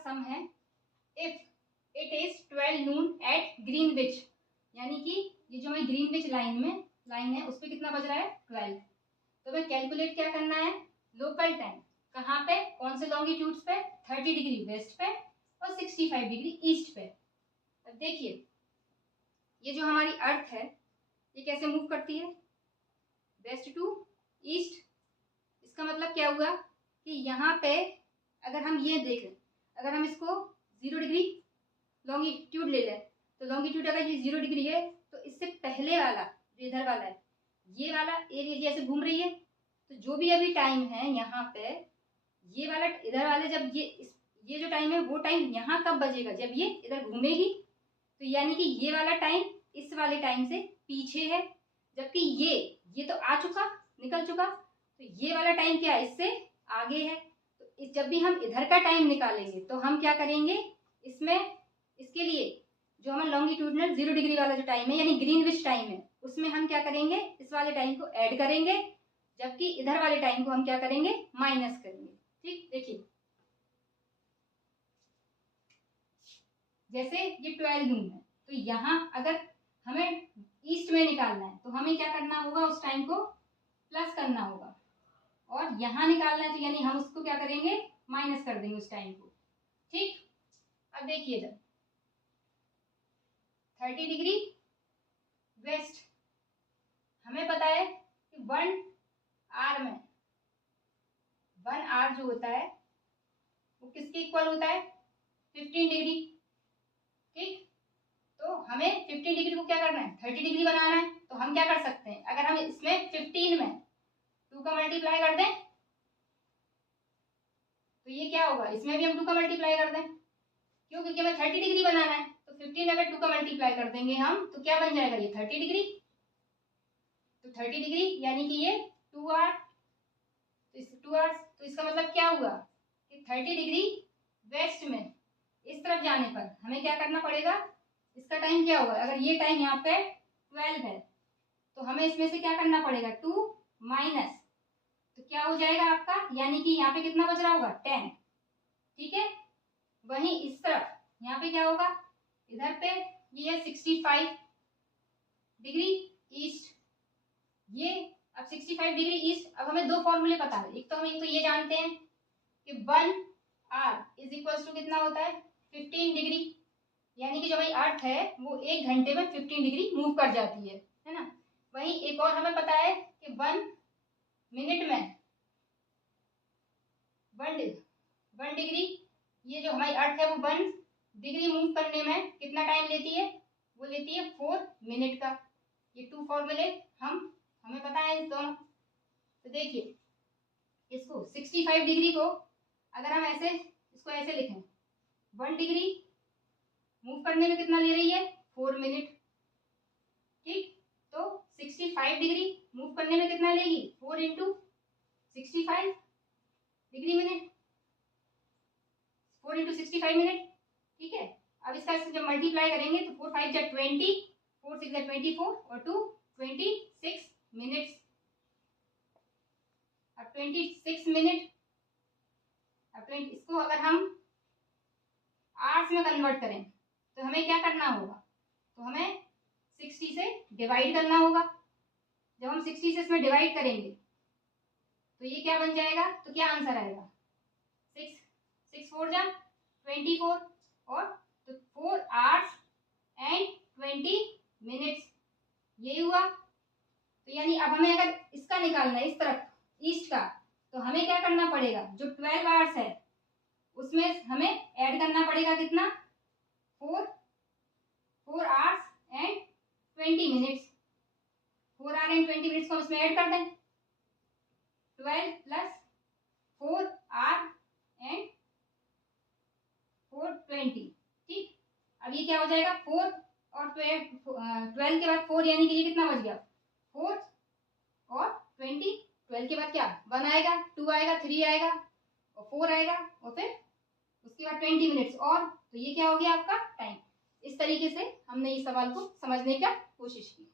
सम है। If it is 12 noon at Greenwich, यानी कि ये जो हमारी ग्रीनविच लाइन है उस पर कितना बज रहा है 12। तो हमें कैलकुलेट क्या करना है, लोकल टाइम कहाँ पे, कौन से लॉन्गिट्यूड्स पे, 30 डिग्री वेस्ट पे और 65 डिग्री ईस्ट पे। अब देखिए ये जो हमारी अर्थ है ये कैसे मूव करती है, वेस्ट टू ईस्ट। इसका मतलब क्या हुआ कि यहाँ पे अगर हम ये देखें, अगर हम इसको 0 डिग्री लॉन्गिट्यूड ले लें, तो लॉन्गिट्यूड अगर ये 0 डिग्री है तो इससे पहले वाला जो इधर वाला है, ये वाला एरिया जैसे घूम रही है, तो जो भी अभी टाइम है यहाँ पे, ये वाला इधर वाले जब ये जो टाइम है वो टाइम यहाँ कब बजेगा, जब ये इधर घूमेगी। तो यानी कि ये वाला टाइम इस वाले टाइम से पीछे है, जबकि ये तो आ चुका, निकल चुका, तो ये वाला टाइम क्या है, इससे आगे है। तो जब भी हम इधर का टाइम निकालेंगे तो हम क्या करेंगे, इसमें इसके लिए जो हमारा लॉन्गिट्यूडनल 0 डिग्री वाला जो टाइम है यानी ग्रीनविच टाइम है, उसमें हम क्या करेंगे, इस वाले टाइम को ऐड करेंगे, जबकि इधर वाले टाइम को हम क्या करेंगे, माइनस करेंगे। ठीक, देखिए जैसे ये 12 नून है, तो यहाँ अगर हमें ईस्ट में निकालना है तो हमें क्या करना होगा, उस टाइम को प्लस करना होगा, और यहाँ निकालना है तो यानी हम उसको क्या करेंगे, माइनस कर देंगे उस टाइम को। ठीक, अब देखिए इधर 30 डिग्री वेस्ट, हमें पता है कि 1 आवर में 1 आवर जो होता है वो किसके इक्वल होता है, 15 डिग्री। ठीक, तो हमें 15 डिग्री को क्या करना है, 30 डिग्री बनाना है। तो हम क्या कर सकते हैं, अगर हम इसमें 15 में 2 का मल्टीप्लाई कर दें तो ये क्या होगा, इसमें भी हम 2 का मल्टीप्लाई कर दें, क्यों, क्योंकि हमें 30 डिग्री बनाना है। तो 15 अगर 2 का मल्टीप्लाई कर देंगे हम तो क्या बन जाएगा, ये 30 डिग्री। तो 30 डिग्री यानी कि ये 2 आवर, तो इस 2 आवर्स, तो इसका मतलब क्या हुआ कि 30 डिग्री वेस्ट में इस तरफ जाने पर हमें क्या करना पड़ेगा, इसका टाइम क्या होगा, अगर ये टाइम यहाँ पे 12 है तो हमें इसमें से क्या करना पड़ेगा, 2 माइनस, तो क्या हो जाएगा आपका, यानी कि यहाँ पे कितना बच रहा होगा, 10। ठीक है, वहीं इस तरफ यहाँ पे क्या होगा, इधर पे ये है 65 डिग्री ईस्ट, ये अब 65 डिग्री ईस्ट। अब हमें 2 फॉर्मूले पता है, एक तो ये जानते हैं कि 1 आवर इज इक्वल टू कितना होता है, 15 डिग्री, यानी कि जो भाई अर्थ है वो 1 घंटे में 15 डिग्री मूव कर जाती है ना। वहीं एक और हमें पता है कि 1 मिनट में 1 डिग्री, ये जो हमारी अर्थ है वो 1 डिग्री मूव करने में कितना टाइम लेती है, वो लेती है 4 मिनट का। ये 2 फॉर्मूले हमें पता है इस दोनों। तो देखिए इसको 65 डिग्री को अगर हम इसको ऐसे लिखें, 1 डिग्री मूव करने में कितना ले रही है, 4 मिनट। ठीक, तो 65 डिग्री मूव करने में कितना लेगी, 4 into 65 degree minute, 4 into 65 minute. ठीक है, अब इसका जब मल्टीप्लाई करेंगे तो 4 5 जा 20, 4 6 जा 24 और 2 26 मिनट्स। अब 26 मिनट, अब इसको अगर हम आवर्स में कन्वर्ट करें तो हमें क्या करना होगा, तो हमें 60 से डिवाइड करना होगा। जब हम 60 से इसमें डिवाइड करेंगे तो ये क्या बन जाएगा, तो क्या आंसर आएगा, 6 4 जा 24 और तो 4 आवर्स एंड 20 मिनट्स, यही हुआ। तो यानी अब हमें अगर इसका निकालना है इस तरफ ईस्ट का, तो हमें क्या करना पड़ेगा, जो 12 आवर्स है उसमें हमें ऐड करना पड़ेगा कितना, 4 hours and 20 minutes. 4 our and 20 minutes को हम इसमें ऐड कर दें, 12 प्लस 4 आवर एंड 4 20। ठीक, अब ये क्या हो जाएगा, 4 और 12 के बाद 4 यानी कि ये कितना बच गया, 4 और 20, 12 के बाद क्या 1 आएगा, 2 आएगा, 3 आएगा और 4 आएगा और फिर उसके बाद 20 मिनट्स और, तो ये क्या हो गया आपका टाइम। इस तरीके से हमने इस सवाल को समझने का कोशिश की।